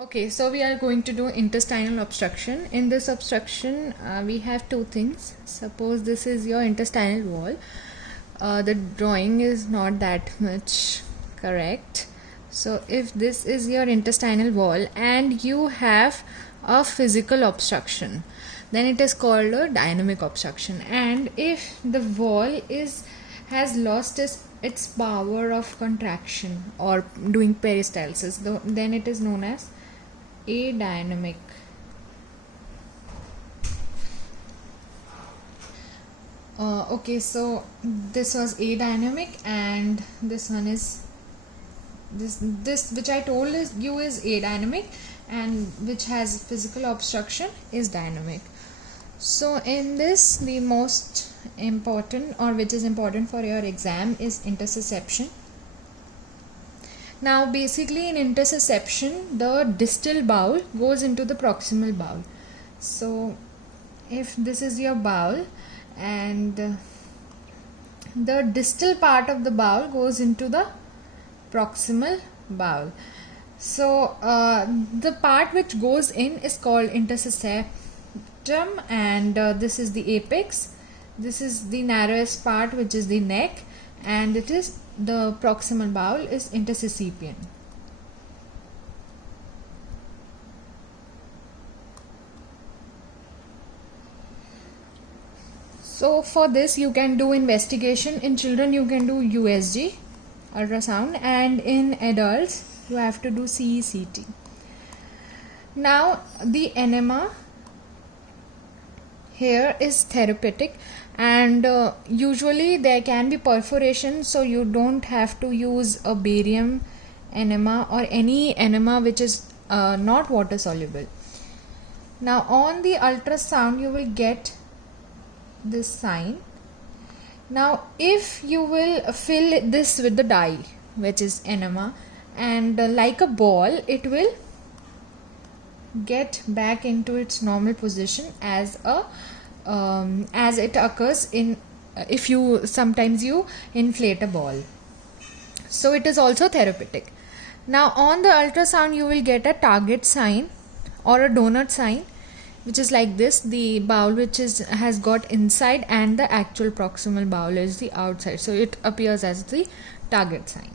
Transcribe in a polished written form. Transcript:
Okay, so we are going to do intestinal obstruction. In this obstruction, we have two things. Suppose this is your intestinal wall. The drawing is not that much correct. So if this is your intestinal wall and you have a physical obstruction, then it is called a dynamic obstruction. And if the wall has lost its power of contraction or doing peristalsis, then it is known as adynamic. Okay, so this was adynamic, and this one is this which I told you is adynamic, and which has physical obstruction is dynamic. So in this, the most important, or which is important for your exam, is intussusception. Now basically in intussusception, the distal bowel goes into the proximal bowel. So if this is your bowel and the distal part of the bowel goes into the proximal bowel. So the part which goes in is called intussusceptum, and this is the apex. This is the narrowest part, which is the neck, and it is the proximal bowel is intussusception. So for this you can do investigation. In children you can do USG, ultrasound, and in adults you have to do CECT. Now the enema here is therapeutic, and usually there can be perforation, so you don't have to use a barium enema or any enema which is not water soluble. Now on the ultrasound you will get this sign. Now if you will fill this with the dye, which is enema, and like a ball, it will get back into its normal position as it occurs in if you sometimes you inflate a ball. So it is also therapeutic. Now on the ultrasound you will get a target sign or a donut sign, which is like this: the bowel which has got inside and the actual proximal bowel is the outside, so it appears as the target sign.